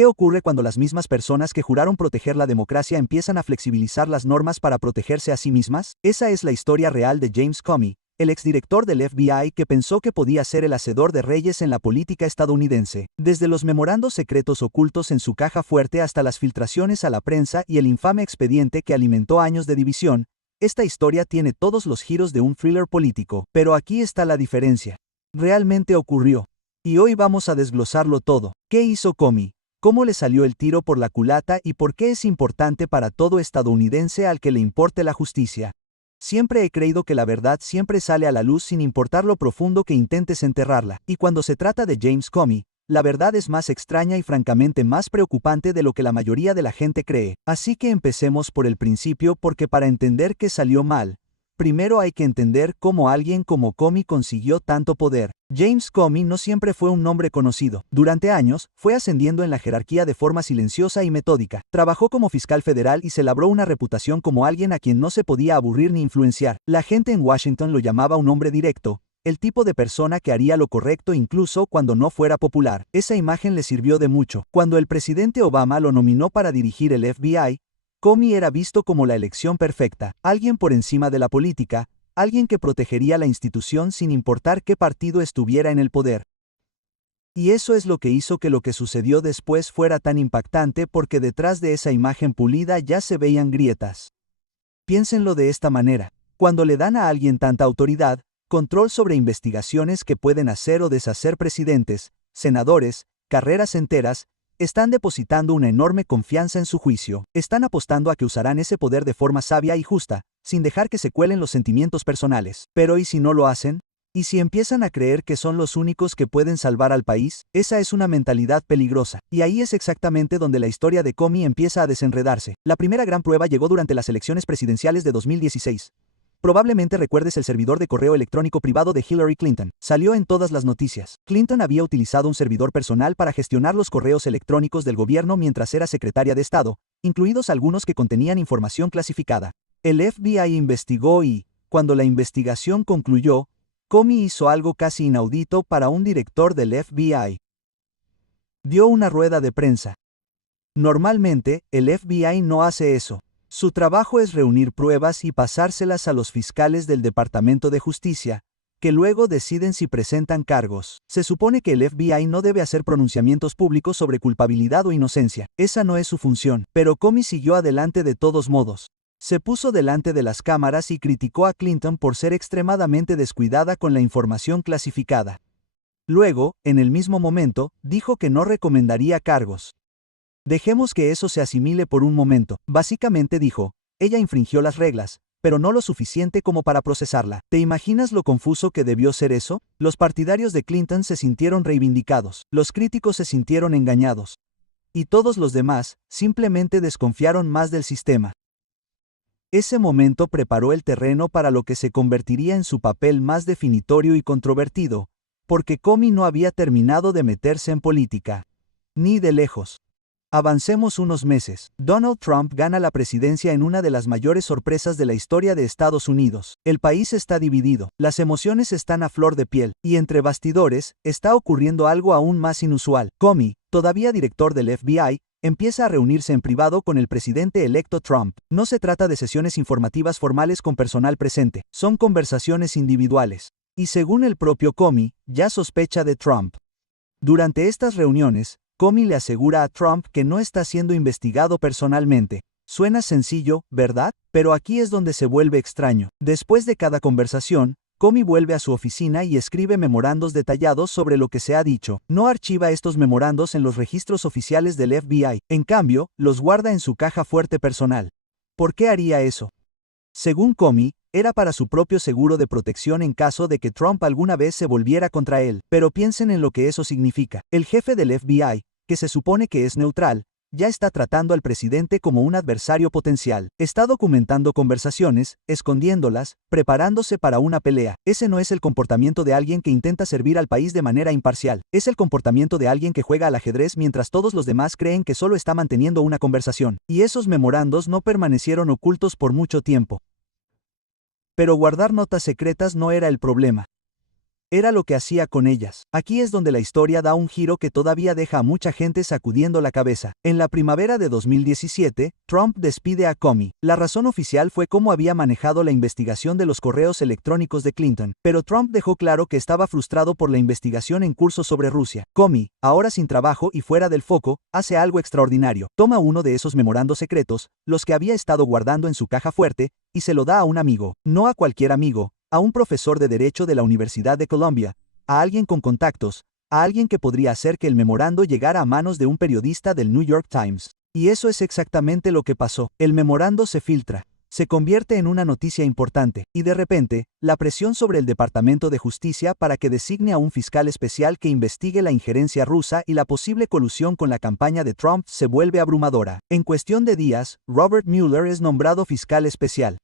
¿Qué ocurre cuando las mismas personas que juraron proteger la democracia empiezan a flexibilizar las normas para protegerse a sí mismas? Esa es la historia real de James Comey, el exdirector del FBI que pensó que podía ser el hacedor de reyes en la política estadounidense. Desde los memorandos secretos ocultos en su caja fuerte hasta las filtraciones a la prensa y el infame expediente que alimentó años de división, esta historia tiene todos los giros de un thriller político. Pero aquí está la diferencia. Realmente ocurrió. Y hoy vamos a desglosarlo todo. ¿Qué hizo Comey? ¿Cómo le salió el tiro por la culata y por qué es importante para todo estadounidense al que le importe la justicia? Siempre he creído que la verdad siempre sale a la luz sin importar lo profundo que intentes enterrarla, y cuando se trata de James Comey, la verdad es más extraña y francamente más preocupante de lo que la mayoría de la gente cree. Así que empecemos por el principio porque para entender qué salió mal, primero hay que entender cómo alguien como Comey consiguió tanto poder. James Comey no siempre fue un nombre conocido. Durante años, fue ascendiendo en la jerarquía de forma silenciosa y metódica. Trabajó como fiscal federal y se labró una reputación como alguien a quien no se podía aburrir ni influenciar. La gente en Washington lo llamaba un hombre directo, el tipo de persona que haría lo correcto incluso cuando no fuera popular. Esa imagen le sirvió de mucho. Cuando el presidente Obama lo nominó para dirigir el FBI, Comey era visto como la elección perfecta, alguien por encima de la política, alguien que protegería la institución sin importar qué partido estuviera en el poder. Y eso es lo que hizo que lo que sucedió después fuera tan impactante porque detrás de esa imagen pulida ya se veían grietas. Piénsenlo de esta manera. Cuando le dan a alguien tanta autoridad, control sobre investigaciones que pueden hacer o deshacer presidentes, senadores, carreras enteras, están depositando una enorme confianza en su juicio. Están apostando a que usarán ese poder de forma sabia y justa, sin dejar que se cuelen los sentimientos personales. Pero ¿y si no lo hacen? ¿Y si empiezan a creer que son los únicos que pueden salvar al país? Esa es una mentalidad peligrosa. Y ahí es exactamente donde la historia de Comey empieza a desenredarse. La primera gran prueba llegó durante las elecciones presidenciales de 2016. Probablemente recuerdes el servidor de correo electrónico privado de Hillary Clinton. Salió en todas las noticias. Clinton había utilizado un servidor personal para gestionar los correos electrónicos del gobierno mientras era secretaria de Estado, incluidos algunos que contenían información clasificada. El FBI investigó y, cuando la investigación concluyó, Comey hizo algo casi inaudito para un director del FBI. Dio una rueda de prensa. Normalmente, el FBI no hace eso. Su trabajo es reunir pruebas y pasárselas a los fiscales del Departamento de Justicia, que luego deciden si presentan cargos. Se supone que el FBI no debe hacer pronunciamientos públicos sobre culpabilidad o inocencia. Esa no es su función. Pero Comey siguió adelante de todos modos. Se puso delante de las cámaras y criticó a Clinton por ser extremadamente descuidada con la información clasificada. Luego, en el mismo momento, dijo que no recomendaría cargos. Dejemos que eso se asimile por un momento. Básicamente dijo, ella infringió las reglas, pero no lo suficiente como para procesarla. ¿Te imaginas lo confuso que debió ser eso? Los partidarios de Clinton se sintieron reivindicados, los críticos se sintieron engañados. Y todos los demás, simplemente desconfiaron más del sistema. Ese momento preparó el terreno para lo que se convertiría en su papel más definitorio y controvertido, porque Comey no había terminado de meterse en política. Ni de lejos. Avancemos unos meses. Donald Trump gana la presidencia en una de las mayores sorpresas de la historia de Estados Unidos. El país está dividido, las emociones están a flor de piel, y entre bastidores, está ocurriendo algo aún más inusual. Comey, todavía director del FBI, empieza a reunirse en privado con el presidente electo Trump. No se trata de sesiones informativas formales con personal presente, son conversaciones individuales. Y según el propio Comey, ya sospecha de Trump. Durante estas reuniones, Comey le asegura a Trump que no está siendo investigado personalmente. Suena sencillo, ¿verdad? Pero aquí es donde se vuelve extraño. Después de cada conversación, Comey vuelve a su oficina y escribe memorandos detallados sobre lo que se ha dicho. No archiva estos memorandos en los registros oficiales del FBI. En cambio, los guarda en su caja fuerte personal. ¿Por qué haría eso? Según Comey, era para su propio seguro de protección en caso de que Trump alguna vez se volviera contra él. Pero piensen en lo que eso significa. El jefe del FBI, que se supone que es neutral, ya está tratando al presidente como un adversario potencial. Está documentando conversaciones, escondiéndolas, preparándose para una pelea. Ese no es el comportamiento de alguien que intenta servir al país de manera imparcial. Es el comportamiento de alguien que juega al ajedrez mientras todos los demás creen que solo está manteniendo una conversación. Y esos memorandos no permanecieron ocultos por mucho tiempo. Pero guardar notas secretas no era el problema. Era lo que hacía con ellas. Aquí es donde la historia da un giro que todavía deja a mucha gente sacudiendo la cabeza. En la primavera de 2017, Trump despide a Comey. La razón oficial fue cómo había manejado la investigación de los correos electrónicos de Clinton, pero Trump dejó claro que estaba frustrado por la investigación en curso sobre Rusia. Comey, ahora sin trabajo y fuera del foco, hace algo extraordinario. Toma uno de esos memorandos secretos, los que había estado guardando en su caja fuerte, y se lo da a un amigo, no a cualquier amigo, a un profesor de Derecho de la Universidad de Columbia, a alguien con contactos, a alguien que podría hacer que el memorando llegara a manos de un periodista del New York Times. Y eso es exactamente lo que pasó. El memorando se filtra, se convierte en una noticia importante, y de repente, la presión sobre el Departamento de Justicia para que designe a un fiscal especial que investigue la injerencia rusa y la posible colusión con la campaña de Trump se vuelve abrumadora. En cuestión de días, Robert Mueller es nombrado fiscal especial.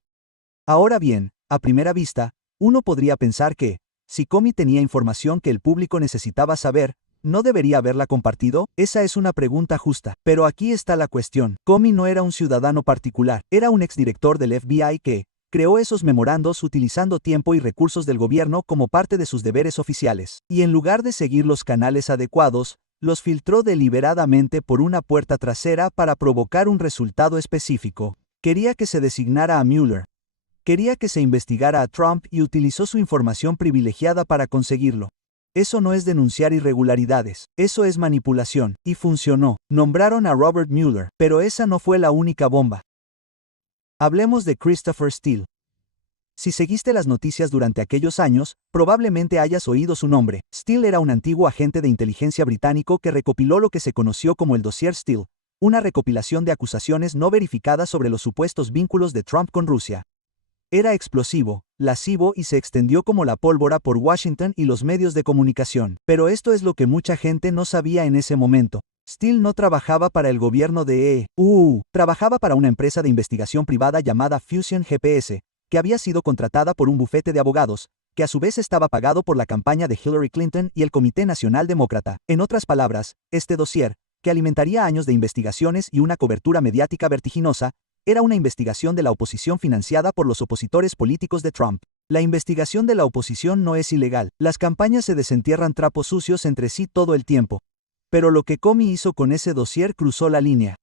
Ahora bien, a primera vista, uno podría pensar que, si Comey tenía información que el público necesitaba saber, ¿no debería haberla compartido? Esa es una pregunta justa. Pero aquí está la cuestión. Comey no era un ciudadano particular, era un exdirector del FBI que creó esos memorandos utilizando tiempo y recursos del gobierno como parte de sus deberes oficiales. Y en lugar de seguir los canales adecuados, los filtró deliberadamente por una puerta trasera para provocar un resultado específico. Quería que se designara a Mueller. Quería que se investigara a Trump y utilizó su información privilegiada para conseguirlo. Eso no es denunciar irregularidades, eso es manipulación, y funcionó. Nombraron a Robert Mueller, pero esa no fue la única bomba. Hablemos de Christopher Steele. Si seguiste las noticias durante aquellos años, probablemente hayas oído su nombre. Steele era un antiguo agente de inteligencia británico que recopiló lo que se conoció como el Dossier Steele, una recopilación de acusaciones no verificadas sobre los supuestos vínculos de Trump con Rusia. Era explosivo, lascivo y se extendió como la pólvora por Washington y los medios de comunicación. Pero esto es lo que mucha gente no sabía en ese momento. Steele no trabajaba para el gobierno de trabajaba para una empresa de investigación privada llamada Fusion GPS, que había sido contratada por un bufete de abogados, que a su vez estaba pagado por la campaña de Hillary Clinton y el Comité Nacional Demócrata. En otras palabras, este dossier, que alimentaría años de investigaciones y una cobertura mediática vertiginosa, era una investigación de la oposición financiada por los opositores políticos de Trump. La investigación de la oposición no es ilegal. Las campañas se desentierran trapos sucios entre sí todo el tiempo. Pero lo que Comey hizo con ese dossier cruzó la línea.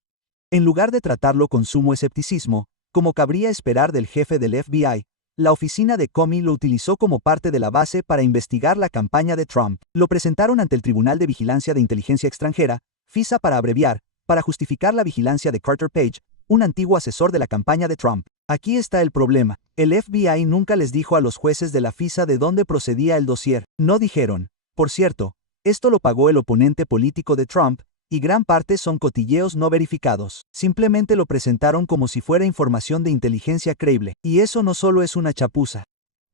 En lugar de tratarlo con sumo escepticismo, como cabría esperar del jefe del FBI, la oficina de Comey lo utilizó como parte de la base para investigar la campaña de Trump. Lo presentaron ante el Tribunal de Vigilancia de Inteligencia Extranjera, FISA para abreviar, para justificar la vigilancia de Carter Page, un antiguo asesor de la campaña de Trump. Aquí está el problema. El FBI nunca les dijo a los jueces de la FISA de dónde procedía el dossier. No dijeron, por cierto, esto lo pagó el oponente político de Trump, y gran parte son cotilleos no verificados. Simplemente lo presentaron como si fuera información de inteligencia creíble. Y eso no solo es una chapuza.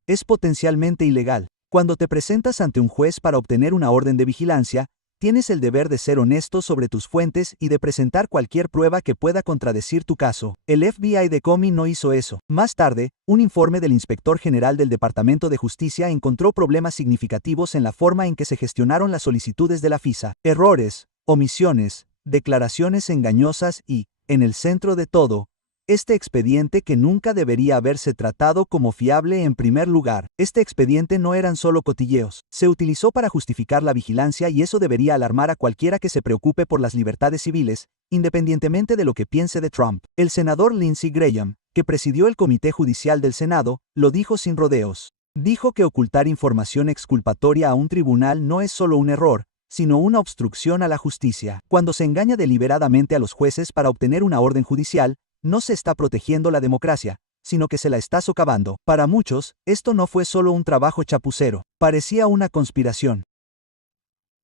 Es potencialmente ilegal. Cuando te presentas ante un juez para obtener una orden de vigilancia, tienes el deber de ser honesto sobre tus fuentes y de presentar cualquier prueba que pueda contradecir tu caso. El FBI de Comey no hizo eso. Más tarde, un informe del inspector general del Departamento de Justicia encontró problemas significativos en la forma en que se gestionaron las solicitudes de la FISA. Errores, omisiones, declaraciones engañosas y, en el centro de todo, este expediente que nunca debería haberse tratado como fiable en primer lugar. Este expediente no eran solo cotilleos. Se utilizó para justificar la vigilancia y eso debería alarmar a cualquiera que se preocupe por las libertades civiles, independientemente de lo que piense de Trump. El senador Lindsey Graham, que presidió el Comité Judicial del Senado, lo dijo sin rodeos. Dijo que ocultar información exculpatoria a un tribunal no es solo un error, sino una obstrucción a la justicia. Cuando se engaña deliberadamente a los jueces para obtener una orden judicial, no se está protegiendo la democracia, sino que se la está socavando. Para muchos, esto no fue solo un trabajo chapucero, parecía una conspiración.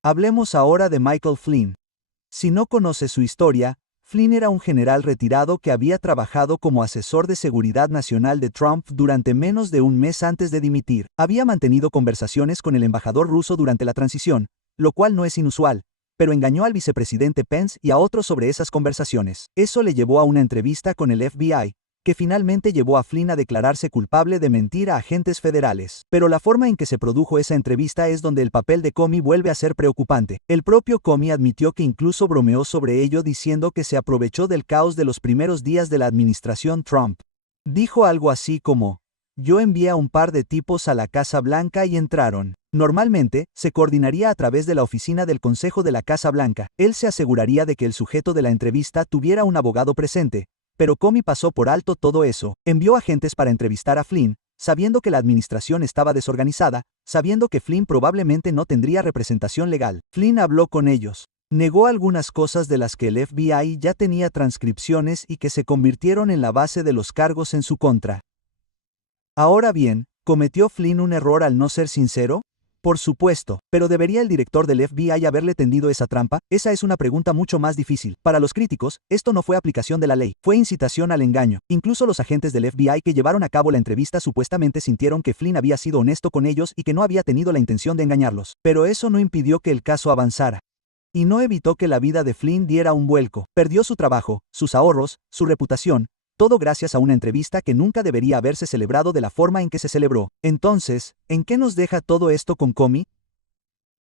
Hablemos ahora de Michael Flynn. Si no conoce su historia, Flynn era un general retirado que había trabajado como asesor de seguridad nacional de Trump durante menos de un mes antes de dimitir. Había mantenido conversaciones con el embajador ruso durante la transición, lo cual no es inusual, pero engañó al vicepresidente Pence y a otros sobre esas conversaciones. Eso le llevó a una entrevista con el FBI, que finalmente llevó a Flynn a declararse culpable de mentir a agentes federales. Pero la forma en que se produjo esa entrevista es donde el papel de Comey vuelve a ser preocupante. El propio Comey admitió que incluso bromeó sobre ello diciendo que se aprovechó del caos de los primeros días de la administración Trump. Dijo algo así como, Yo envié a un par de tipos a la Casa Blanca y entraron. Normalmente, se coordinaría a través de la oficina del Consejo de la Casa Blanca. Él se aseguraría de que el sujeto de la entrevista tuviera un abogado presente. Pero Comey pasó por alto todo eso. Envió agentes para entrevistar a Flynn, sabiendo que la administración estaba desorganizada, sabiendo que Flynn probablemente no tendría representación legal. Flynn habló con ellos. Negó algunas cosas de las que el FBI ya tenía transcripciones y que se convirtieron en la base de los cargos en su contra. Ahora bien, ¿cometió Flynn un error al no ser sincero? Por supuesto, pero ¿debería el director del FBI haberle tendido esa trampa? Esa es una pregunta mucho más difícil. Para los críticos, esto no fue aplicación de la ley, fue incitación al engaño. Incluso los agentes del FBI que llevaron a cabo la entrevista supuestamente sintieron que Flynn había sido honesto con ellos y que no había tenido la intención de engañarlos. Pero eso no impidió que el caso avanzara. Y no evitó que la vida de Flynn diera un vuelco. Perdió su trabajo, sus ahorros, su reputación. Todo gracias a una entrevista que nunca debería haberse celebrado de la forma en que se celebró. Entonces, ¿en qué nos deja todo esto con Comey?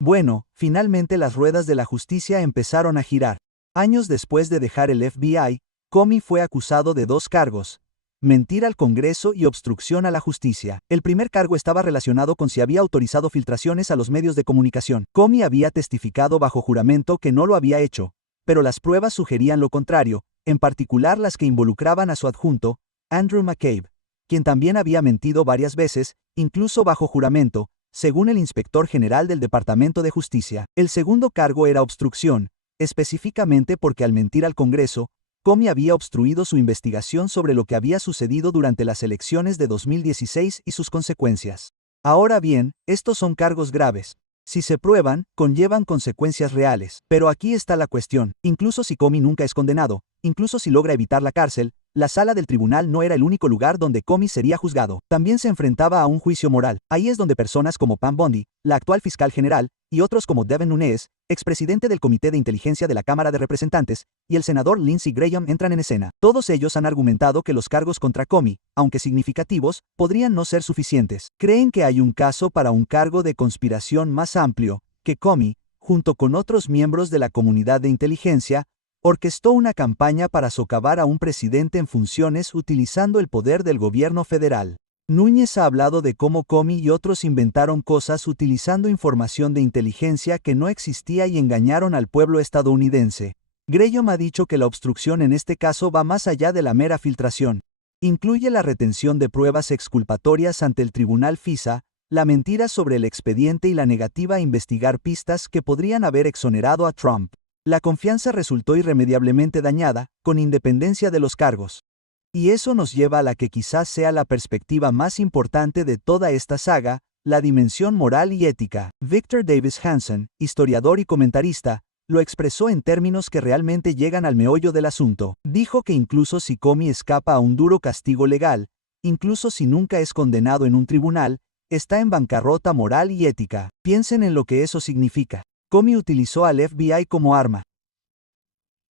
Bueno, finalmente las ruedas de la justicia empezaron a girar. Años después de dejar el FBI, Comey fue acusado de 2 cargos: mentir al Congreso y obstrucción a la justicia. El primer cargo estaba relacionado con si había autorizado filtraciones a los medios de comunicación. Comey había testificado bajo juramento que no lo había hecho, pero las pruebas sugerían lo contrario, en particular las que involucraban a su adjunto, Andrew McCabe, quien también había mentido varias veces, incluso bajo juramento, según el inspector general del Departamento de Justicia. El segundo cargo era obstrucción, específicamente porque al mentir al Congreso, Comey había obstruido su investigación sobre lo que había sucedido durante las elecciones de 2016 y sus consecuencias. Ahora bien, estos son cargos graves. Si se prueban, conllevan consecuencias reales. Pero aquí está la cuestión. Incluso si Comey nunca es condenado, incluso si logra evitar la cárcel, la sala del tribunal no era el único lugar donde Comey sería juzgado. También se enfrentaba a un juicio moral. Ahí es donde personas como Pam Bondi, la actual fiscal general, y otros como Devin Nunes, expresidente del Comité de Inteligencia de la Cámara de Representantes, y el senador Lindsey Graham entran en escena. Todos ellos han argumentado que los cargos contra Comey, aunque significativos, podrían no ser suficientes. Creen que hay un caso para un cargo de conspiración más amplio, que Comey, junto con otros miembros de la comunidad de inteligencia, orquestó una campaña para socavar a un presidente en funciones utilizando el poder del gobierno federal. Núñez ha hablado de cómo Comey y otros inventaron cosas utilizando información de inteligencia que no existía y engañaron al pueblo estadounidense. Graham ha dicho que la obstrucción en este caso va más allá de la mera filtración. Incluye la retención de pruebas exculpatorias ante el tribunal FISA, la mentira sobre el expediente y la negativa a investigar pistas que podrían haber exonerado a Trump. La confianza resultó irremediablemente dañada, con independencia de los cargos. Y eso nos lleva a la que quizás sea la perspectiva más importante de toda esta saga, la dimensión moral y ética. Victor Davis Hanson, historiador y comentarista, lo expresó en términos que realmente llegan al meollo del asunto. Dijo que incluso si Comey escapa a un duro castigo legal, incluso si nunca es condenado en un tribunal, está en bancarrota moral y ética. Piensen en lo que eso significa. Comey utilizó al FBI como arma.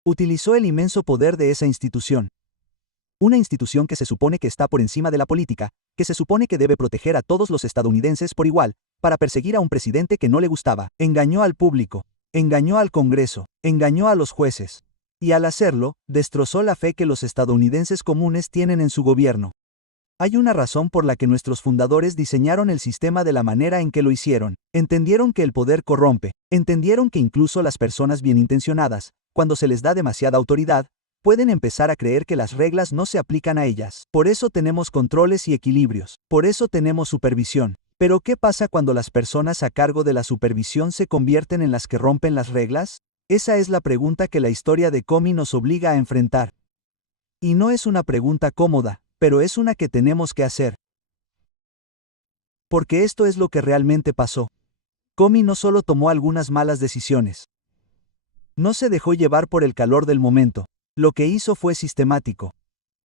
Utilizó el inmenso poder de esa institución. Una institución que se supone que está por encima de la política, que se supone que debe proteger a todos los estadounidenses por igual, para perseguir a un presidente que no le gustaba. Engañó al público, engañó al Congreso, engañó a los jueces. Y al hacerlo, destrozó la fe que los estadounidenses comunes tienen en su gobierno. Hay una razón por la que nuestros fundadores diseñaron el sistema de la manera en que lo hicieron. Entendieron que el poder corrompe. Entendieron que incluso las personas bien intencionadas, cuando se les da demasiada autoridad, pueden empezar a creer que las reglas no se aplican a ellas. Por eso tenemos controles y equilibrios. Por eso tenemos supervisión. Pero ¿qué pasa cuando las personas a cargo de la supervisión se convierten en las que rompen las reglas? Esa es la pregunta que la historia de Comey nos obliga a enfrentar. Y no es una pregunta cómoda, pero es una que tenemos que hacer. Porque esto es lo que realmente pasó. Comey no solo tomó algunas malas decisiones. No se dejó llevar por el calor del momento. Lo que hizo fue sistemático.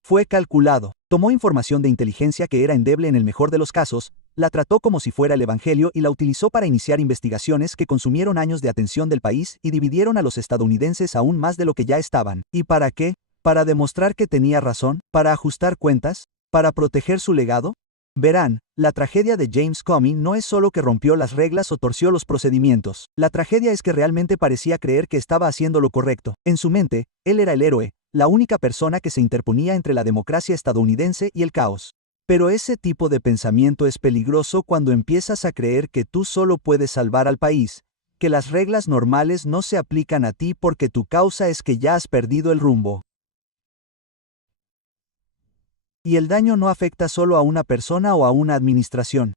Fue calculado. Tomó información de inteligencia que era endeble en el mejor de los casos, la trató como si fuera el evangelio y la utilizó para iniciar investigaciones que consumieron años de atención del país y dividieron a los estadounidenses aún más de lo que ya estaban. ¿Y para qué? ¿Para demostrar que tenía razón? ¿Para ajustar cuentas? ¿Para proteger su legado? Verán, la tragedia de James Comey no es solo que rompió las reglas o torció los procedimientos. La tragedia es que realmente parecía creer que estaba haciendo lo correcto. En su mente, él era el héroe, la única persona que se interponía entre la democracia estadounidense y el caos. Pero ese tipo de pensamiento es peligroso cuando empiezas a creer que tú solo puedes salvar al país, que las reglas normales no se aplican a ti porque tu causa es que ya has perdido el rumbo. Y el daño no afecta solo a una persona o a una administración.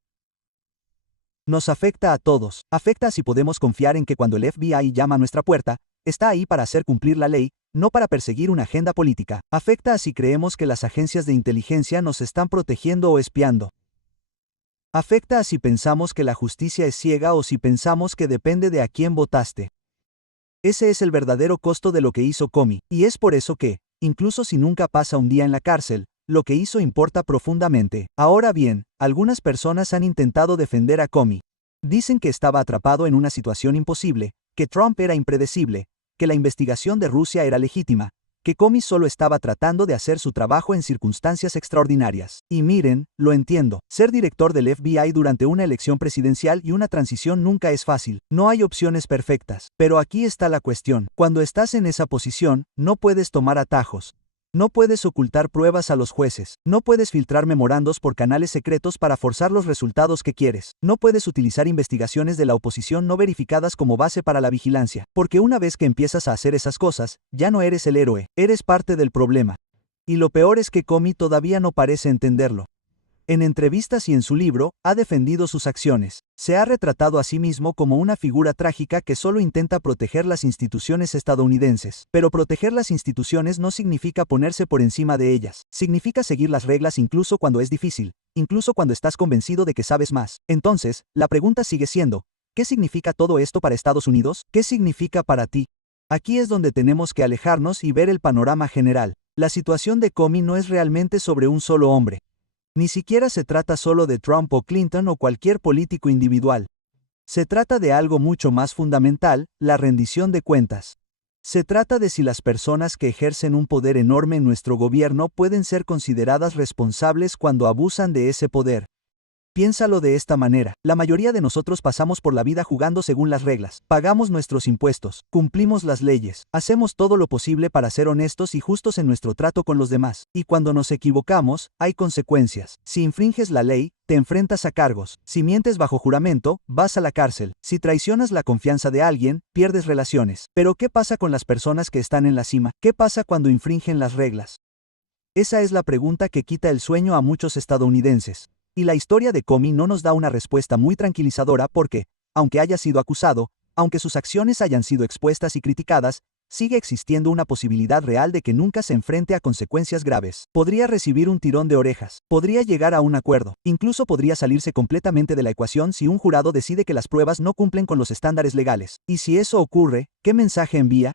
Nos afecta a todos. Afecta a si podemos confiar en que cuando el FBI llama a nuestra puerta, está ahí para hacer cumplir la ley, no para perseguir una agenda política. Afecta a si creemos que las agencias de inteligencia nos están protegiendo o espiando. Afecta a si pensamos que la justicia es ciega o si pensamos que depende de a quién votaste. Ese es el verdadero costo de lo que hizo Comey, y es por eso que, incluso si nunca pasa un día en la cárcel, lo que hizo importa profundamente. Ahora bien, algunas personas han intentado defender a Comey. Dicen que estaba atrapado en una situación imposible, que Trump era impredecible, que la investigación de Rusia era legítima, que Comey solo estaba tratando de hacer su trabajo en circunstancias extraordinarias. Y miren, lo entiendo. Ser director del FBI durante una elección presidencial y una transición nunca es fácil. No hay opciones perfectas. Pero aquí está la cuestión. Cuando estás en esa posición, no puedes tomar atajos. No puedes ocultar pruebas a los jueces. No puedes filtrar memorandos por canales secretos para forzar los resultados que quieres. No puedes utilizar investigaciones de la oposición no verificadas como base para la vigilancia. Porque una vez que empiezas a hacer esas cosas, ya no eres el héroe, eres parte del problema. Y lo peor es que Comey todavía no parece entenderlo. En entrevistas y en su libro, ha defendido sus acciones. Se ha retratado a sí mismo como una figura trágica que solo intenta proteger las instituciones estadounidenses. Pero proteger las instituciones no significa ponerse por encima de ellas. Significa seguir las reglas incluso cuando es difícil, incluso cuando estás convencido de que sabes más. Entonces, la pregunta sigue siendo, ¿qué significa todo esto para Estados Unidos? ¿Qué significa para ti? Aquí es donde tenemos que alejarnos y ver el panorama general. La situación de Comey no es realmente sobre un solo hombre. Ni siquiera se trata solo de Trump o Clinton o cualquier político individual. Se trata de algo mucho más fundamental, la rendición de cuentas. Se trata de si las personas que ejercen un poder enorme en nuestro gobierno pueden ser consideradas responsables cuando abusan de ese poder. Piénsalo de esta manera, la mayoría de nosotros pasamos por la vida jugando según las reglas, pagamos nuestros impuestos, cumplimos las leyes, hacemos todo lo posible para ser honestos y justos en nuestro trato con los demás, y cuando nos equivocamos, hay consecuencias. Si infringes la ley, te enfrentas a cargos, si mientes bajo juramento, vas a la cárcel, si traicionas la confianza de alguien, pierdes relaciones. Pero ¿qué pasa con las personas que están en la cima? ¿Qué pasa cuando infringen las reglas? Esa es la pregunta que quita el sueño a muchos estadounidenses. Y la historia de Comey no nos da una respuesta muy tranquilizadora porque, aunque haya sido acusado, aunque sus acciones hayan sido expuestas y criticadas, sigue existiendo una posibilidad real de que nunca se enfrente a consecuencias graves. Podría recibir un tirón de orejas, podría llegar a un acuerdo, incluso podría salirse completamente de la ecuación si un jurado decide que las pruebas no cumplen con los estándares legales. Y si eso ocurre, ¿qué mensaje envía?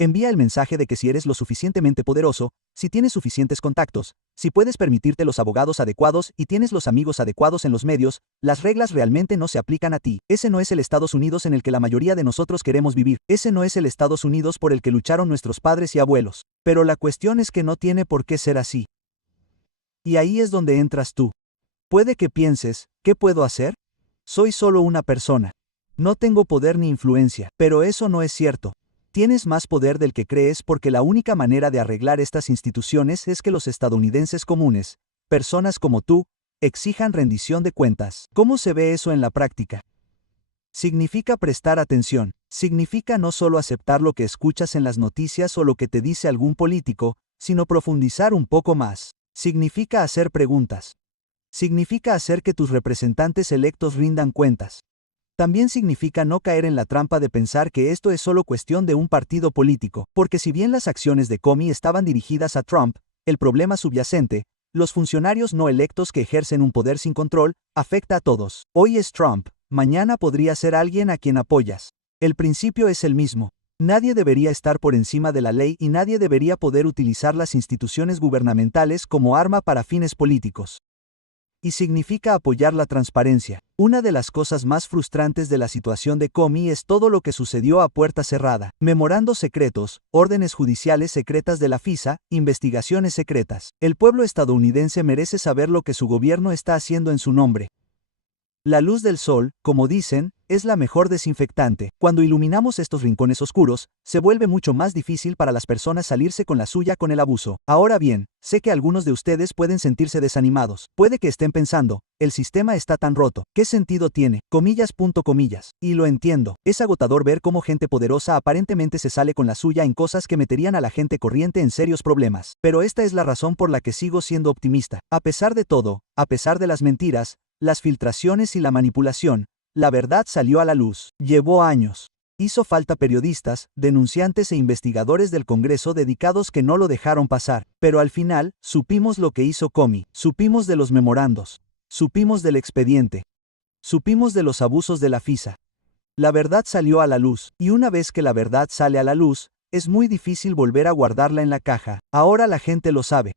Envía el mensaje de que si eres lo suficientemente poderoso, si tienes suficientes contactos, si puedes permitirte los abogados adecuados y tienes los amigos adecuados en los medios, las reglas realmente no se aplican a ti. Ese no es el Estados Unidos en el que la mayoría de nosotros queremos vivir. Ese no es el Estados Unidos por el que lucharon nuestros padres y abuelos. Pero la cuestión es que no tiene por qué ser así. Y ahí es donde entras tú. Puede que pienses, ¿qué puedo hacer? Soy solo una persona. No tengo poder ni influencia, pero eso no es cierto. Tienes más poder del que crees porque la única manera de arreglar estas instituciones es que los estadounidenses comunes, personas como tú, exijan rendición de cuentas. ¿Cómo se ve eso en la práctica? Significa prestar atención. Significa no solo aceptar lo que escuchas en las noticias o lo que te dice algún político, sino profundizar un poco más. Significa hacer preguntas. Significa hacer que tus representantes electos rindan cuentas. También significa no caer en la trampa de pensar que esto es solo cuestión de un partido político, porque si bien las acciones de Comey estaban dirigidas a Trump, el problema subyacente, los funcionarios no electos que ejercen un poder sin control, afecta a todos. Hoy es Trump, mañana podría ser alguien a quien apoyas. El principio es el mismo. Nadie debería estar por encima de la ley y nadie debería poder utilizar las instituciones gubernamentales como arma para fines políticos. Y significa apoyar la transparencia. Una de las cosas más frustrantes de la situación de Comey es todo lo que sucedió a puerta cerrada. Memorandos secretos, órdenes judiciales secretas de la FISA, investigaciones secretas. El pueblo estadounidense merece saber lo que su gobierno está haciendo en su nombre. La luz del sol, como dicen, es la mejor desinfectante. Cuando iluminamos estos rincones oscuros, se vuelve mucho más difícil para las personas salirse con la suya con el abuso. Ahora bien, sé que algunos de ustedes pueden sentirse desanimados. Puede que estén pensando, el sistema está tan roto, ¿qué sentido tiene? Comillas. Y lo entiendo. Es agotador ver cómo gente poderosa aparentemente se sale con la suya en cosas que meterían a la gente corriente en serios problemas. Pero esta es la razón por la que sigo siendo optimista. A pesar de todo, a pesar de las mentiras, las filtraciones y la manipulación, la verdad salió a la luz. Llevó años. Hizo falta periodistas, denunciantes e investigadores del Congreso dedicados que no lo dejaron pasar. Pero al final, supimos lo que hizo Comey. Supimos de los memorandos. Supimos del expediente. Supimos de los abusos de la FISA. La verdad salió a la luz, y una vez que la verdad sale a la luz, es muy difícil volver a guardarla en la caja. Ahora la gente lo sabe.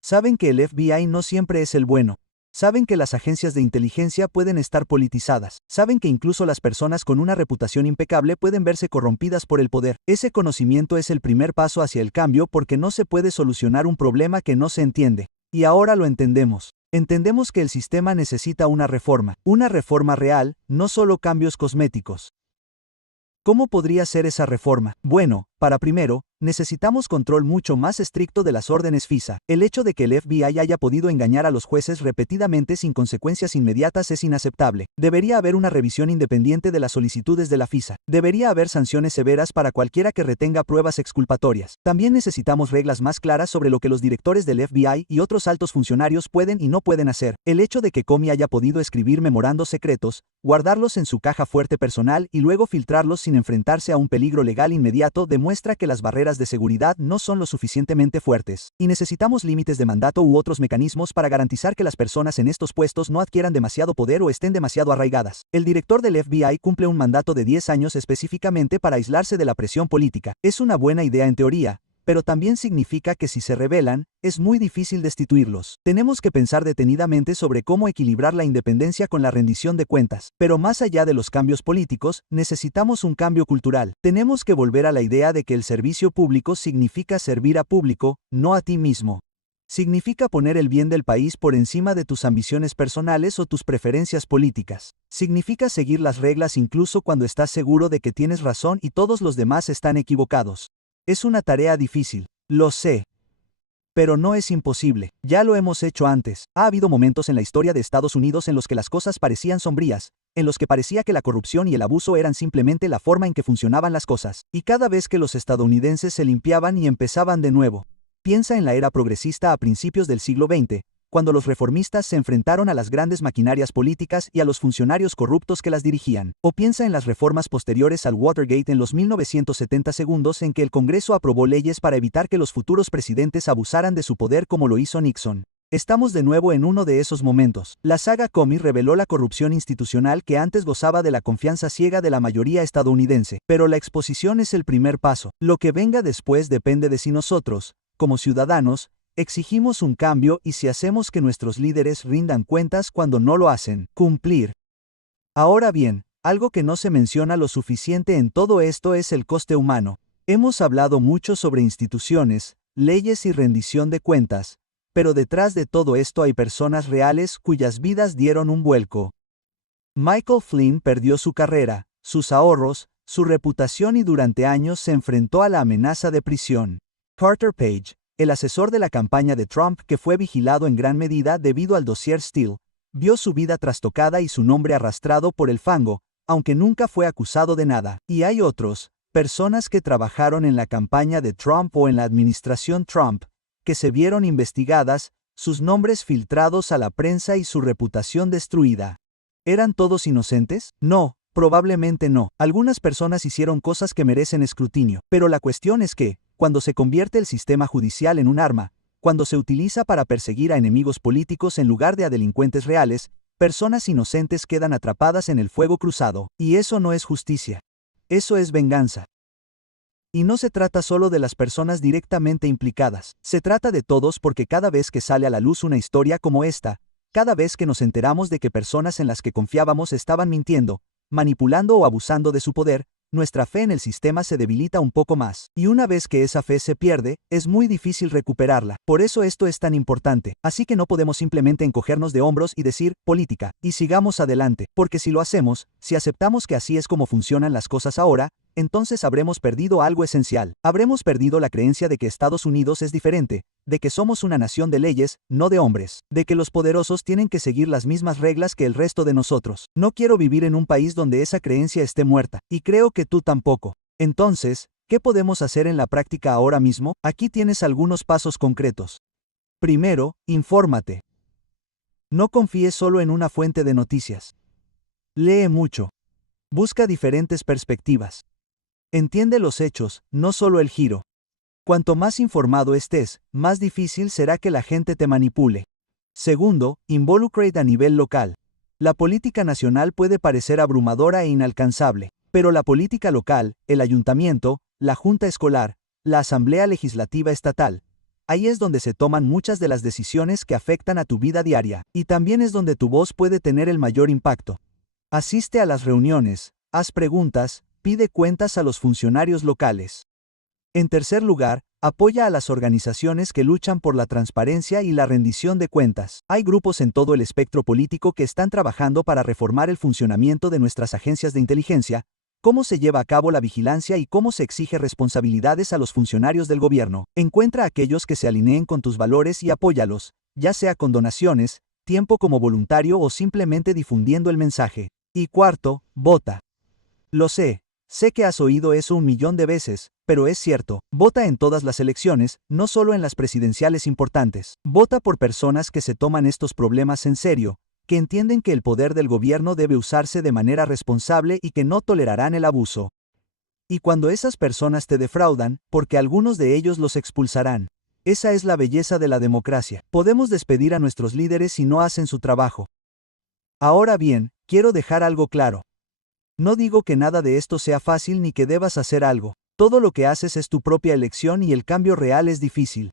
Saben que el FBI no siempre es el bueno. Saben que las agencias de inteligencia pueden estar politizadas. Saben que incluso las personas con una reputación impecable pueden verse corrompidas por el poder. Ese conocimiento es el primer paso hacia el cambio porque no se puede solucionar un problema que no se entiende. Y ahora lo entendemos. Entendemos que el sistema necesita una reforma real, no solo cambios cosméticos. ¿Cómo podría ser esa reforma? Bueno, para primero, necesitamos control mucho más estricto de las órdenes FISA. El hecho de que el FBI haya podido engañar a los jueces repetidamente sin consecuencias inmediatas es inaceptable. Debería haber una revisión independiente de las solicitudes de la FISA. Debería haber sanciones severas para cualquiera que retenga pruebas exculpatorias. También necesitamos reglas más claras sobre lo que los directores del FBI y otros altos funcionarios pueden y no pueden hacer. El hecho de que Comey haya podido escribir memorandos secretos, guardarlos en su caja fuerte personal y luego filtrarlos sin enfrentarse a un peligro legal inmediato demuestra que las barreras de seguridad no son lo suficientemente fuertes, y necesitamos límites de mandato u otros mecanismos para garantizar que las personas en estos puestos no adquieran demasiado poder o estén demasiado arraigadas. El director del FBI cumple un mandato de 10 años específicamente para aislarse de la presión política. Es una buena idea en teoría, pero también significa que si se rebelan, es muy difícil destituirlos. Tenemos que pensar detenidamente sobre cómo equilibrar la independencia con la rendición de cuentas. Pero más allá de los cambios políticos, necesitamos un cambio cultural. Tenemos que volver a la idea de que el servicio público significa servir a público, no a ti mismo. Significa poner el bien del país por encima de tus ambiciones personales o tus preferencias políticas. Significa seguir las reglas incluso cuando estás seguro de que tienes razón y todos los demás están equivocados. Es una tarea difícil, lo sé. Pero no es imposible, ya lo hemos hecho antes. Ha habido momentos en la historia de Estados Unidos en los que las cosas parecían sombrías, en los que parecía que la corrupción y el abuso eran simplemente la forma en que funcionaban las cosas. Y cada vez que los estadounidenses se limpiaban y empezaban de nuevo. Piensa en la era progresista a principios del siglo XX, cuando los reformistas se enfrentaron a las grandes maquinarias políticas y a los funcionarios corruptos que las dirigían. O piensa en las reformas posteriores al Watergate en los 1970 segundos en que el Congreso aprobó leyes para evitar que los futuros presidentes abusaran de su poder como lo hizo Nixon. Estamos de nuevo en uno de esos momentos. La saga Comey reveló la corrupción institucional que antes gozaba de la confianza ciega de la mayoría estadounidense. Pero la exposición es el primer paso. Lo que venga después depende de si nosotros, como ciudadanos, exigimos un cambio y si hacemos que nuestros líderes rindan cuentas cuando no lo hacen. Cumplir. Ahora bien, algo que no se menciona lo suficiente en todo esto es el coste humano. Hemos hablado mucho sobre instituciones, leyes y rendición de cuentas, pero detrás de todo esto hay personas reales cuyas vidas dieron un vuelco. Michael Flynn perdió su carrera, sus ahorros, su reputación y durante años se enfrentó a la amenaza de prisión. Carter Page, el asesor de la campaña de Trump que fue vigilado en gran medida debido al dossier Steele, vio su vida trastocada y su nombre arrastrado por el fango, aunque nunca fue acusado de nada. Y hay otros, personas que trabajaron en la campaña de Trump o en la administración Trump, que se vieron investigadas, sus nombres filtrados a la prensa y su reputación destruida. ¿Eran todos inocentes? No, probablemente no. Algunas personas hicieron cosas que merecen escrutinio, pero la cuestión es que, cuando se convierte el sistema judicial en un arma, cuando se utiliza para perseguir a enemigos políticos en lugar de a delincuentes reales, personas inocentes quedan atrapadas en el fuego cruzado, y eso no es justicia. Eso es venganza. Y no se trata solo de las personas directamente implicadas, se trata de todos porque cada vez que sale a la luz una historia como esta, cada vez que nos enteramos de que personas en las que confiábamos estaban mintiendo, manipulando o abusando de su poder, nuestra fe en el sistema se debilita un poco más. Y una vez que esa fe se pierde, es muy difícil recuperarla. Por eso esto es tan importante. Así que no podemos simplemente encogernos de hombros y decir, política, y sigamos adelante, porque si lo hacemos, si aceptamos que así es como funcionan las cosas ahora, entonces habremos perdido algo esencial. Habremos perdido la creencia de que Estados Unidos es diferente, de que somos una nación de leyes, no de hombres, de que los poderosos tienen que seguir las mismas reglas que el resto de nosotros. No quiero vivir en un país donde esa creencia esté muerta, y creo que tú tampoco. Entonces, ¿qué podemos hacer en la práctica ahora mismo? Aquí tienes algunos pasos concretos. Primero, infórmate. No confíes solo en una fuente de noticias. Lee mucho. Busca diferentes perspectivas. Entiende los hechos, no solo el giro. Cuanto más informado estés, más difícil será que la gente te manipule. Segundo, involucrate a nivel local. La política nacional puede parecer abrumadora e inalcanzable, pero la política local, el ayuntamiento, la junta escolar, la asamblea legislativa estatal, ahí es donde se toman muchas de las decisiones que afectan a tu vida diaria, y también es donde tu voz puede tener el mayor impacto. Asiste a las reuniones, haz preguntas, pide cuentas a los funcionarios locales. En tercer lugar, apoya a las organizaciones que luchan por la transparencia y la rendición de cuentas. Hay grupos en todo el espectro político que están trabajando para reformar el funcionamiento de nuestras agencias de inteligencia, cómo se lleva a cabo la vigilancia y cómo se exige responsabilidades a los funcionarios del gobierno. Encuentra a aquellos que se alineen con tus valores y apóyalos, ya sea con donaciones, tiempo como voluntario o simplemente difundiendo el mensaje. Y cuarto, vota. Lo sé que has oído eso 1.000.000 de veces, pero es cierto, vota en todas las elecciones, no solo en las presidenciales importantes. Vota por personas que se toman estos problemas en serio, que entienden que el poder del gobierno debe usarse de manera responsable y que no tolerarán el abuso. Y cuando esas personas te defraudan, porque algunos de ellos los expulsarán. Esa es la belleza de la democracia. Podemos despedir a nuestros líderes si no hacen su trabajo. Ahora bien, quiero dejar algo claro. No digo que nada de esto sea fácil ni que debas hacer algo. Todo lo que haces es tu propia elección y el cambio real es difícil.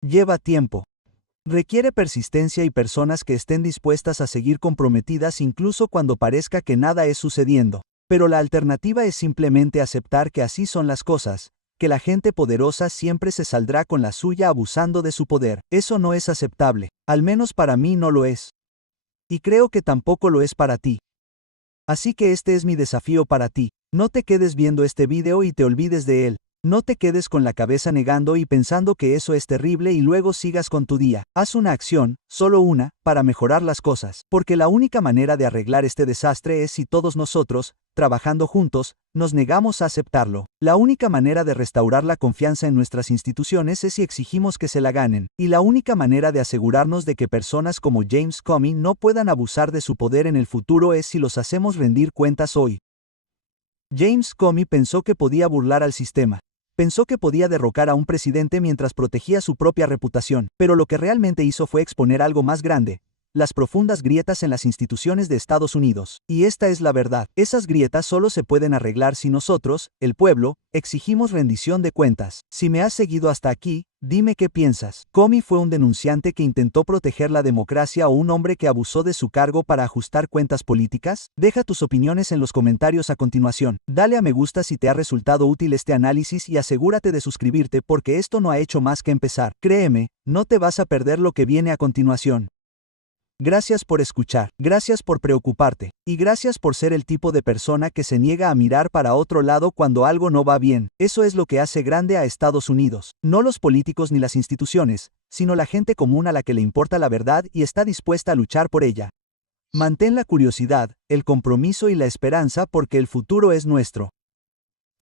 Lleva tiempo. Requiere persistencia y personas que estén dispuestas a seguir comprometidas incluso cuando parezca que nada es sucediendo. Pero la alternativa es simplemente aceptar que así son las cosas, que la gente poderosa siempre se saldrá con la suya abusando de su poder. Eso no es aceptable. Al menos para mí no lo es. Y creo que tampoco lo es para ti. Así que este es mi desafío para ti. No te quedes viendo este video y te olvides de él. No te quedes con la cabeza negando y pensando que eso es terrible y luego sigas con tu día. Haz una acción, solo una, para mejorar las cosas. Porque la única manera de arreglar este desastre es si todos nosotros, trabajando juntos, nos negamos a aceptarlo. La única manera de restaurar la confianza en nuestras instituciones es si exigimos que se la ganen. Y la única manera de asegurarnos de que personas como James Comey no puedan abusar de su poder en el futuro es si los hacemos rendir cuentas hoy. James Comey pensó que podía burlar al sistema. Pensó que podía derrocar a un presidente mientras protegía su propia reputación, pero lo que realmente hizo fue exponer algo más grande, las profundas grietas en las instituciones de Estados Unidos. Y esta es la verdad, esas grietas solo se pueden arreglar si nosotros, el pueblo, exigimos rendición de cuentas. Si me has seguido hasta aquí, dime qué piensas. ¿Comey fue un denunciante que intentó proteger la democracia o un hombre que abusó de su cargo para ajustar cuentas políticas? Deja tus opiniones en los comentarios a continuación. Dale a me gusta si te ha resultado útil este análisis y asegúrate de suscribirte porque esto no ha hecho más que empezar. Créeme, no te vas a perder lo que viene a continuación. Gracias por escuchar, gracias por preocuparte, y gracias por ser el tipo de persona que se niega a mirar para otro lado cuando algo no va bien. Eso es lo que hace grande a Estados Unidos. No los políticos ni las instituciones, sino la gente común a la que le importa la verdad y está dispuesta a luchar por ella. Mantén la curiosidad, el compromiso y la esperanza porque el futuro es nuestro.